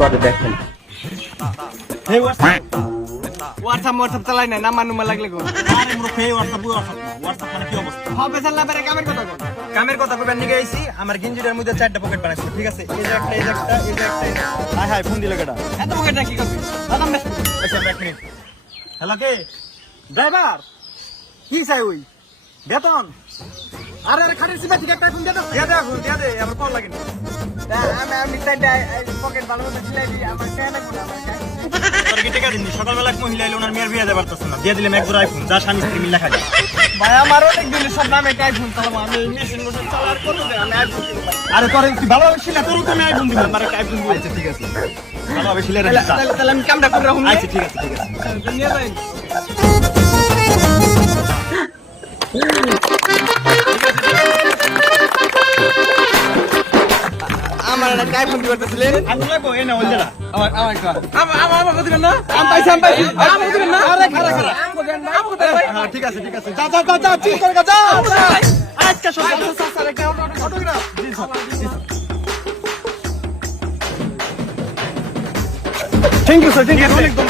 করে দেখেন। হোয়াটসঅ্যাপ চালাই না, নাম্বার নুম্বার লাগলে কোন আরে মোর ফেই হোয়াটসঅ্যাপ মানে কি অবস্থা? হবে চাল্লা বেরে কামের কথা কোন। কামের কথা কইবার নিগে আইছি। আমার গিঞ্জিটার মধ্যে 4টা পকেট বানাইছি, ঠিক আছে? এই যে একটা, এই যে একটা, এই যে একটা। হাই হাই ফোন দিল কেডা? এত পকেটটা কি করবি? দাদা মেস আচ্ছা এক মিনিট। হ্যালো কে? ড্রাইভার কি চাই ওই বেতন? আরে আরে খারির সিবা ঠিক একটা ফোন দে তো। দিয়া দে আমার কল লাগে না। আমি চাইটা পকেট ভালো মতো ছিলাই দিই, আমার কেন লাগবে না, আমার কাছে। তোর কি টাকা দিননি? সকালবেলা এক মহিলা এলো, ওনার মেয়ের বিয়ে দেবার পারতেছে না, দিয়ে দিলাম এক জোড়া আইফোন, যা স্বামী স্ত্রী মিলে খাই। ভাই আমার অনেক দিনের সব নামে আইফোন চালাবো, আমি মেশিন মেশিন চালার কত দেয়, আমি আইফোন কিনবো। আরে তোর তুই ভালোভাবে শিলা, তোর তো আমি আইফোন দিব, আমার একটা আইফোন দিব। আচ্ছা ঠিক আছে, ভালোভাবে শিলা রাখিস। তাহলে আমি কামটা করে রাখুন। আচ্ছা ঠিক আছে, ঠিক আছে। নিয়ে যাই। আমার একটা আইফোন দিতে পারতেছিলেন। আমি লাগবো এই না ওইটা। আমার কথা দিবেন না? আমি পাইছি। আমার দিবেন না? আরে খারা খারা। হ্যাঁ ঠিক আছে, ঠিক আছে। যা যা যা যা, ঠিক করে যা। আজকে সব স্যার একটা autograph. Thank you sir, thank you. একদম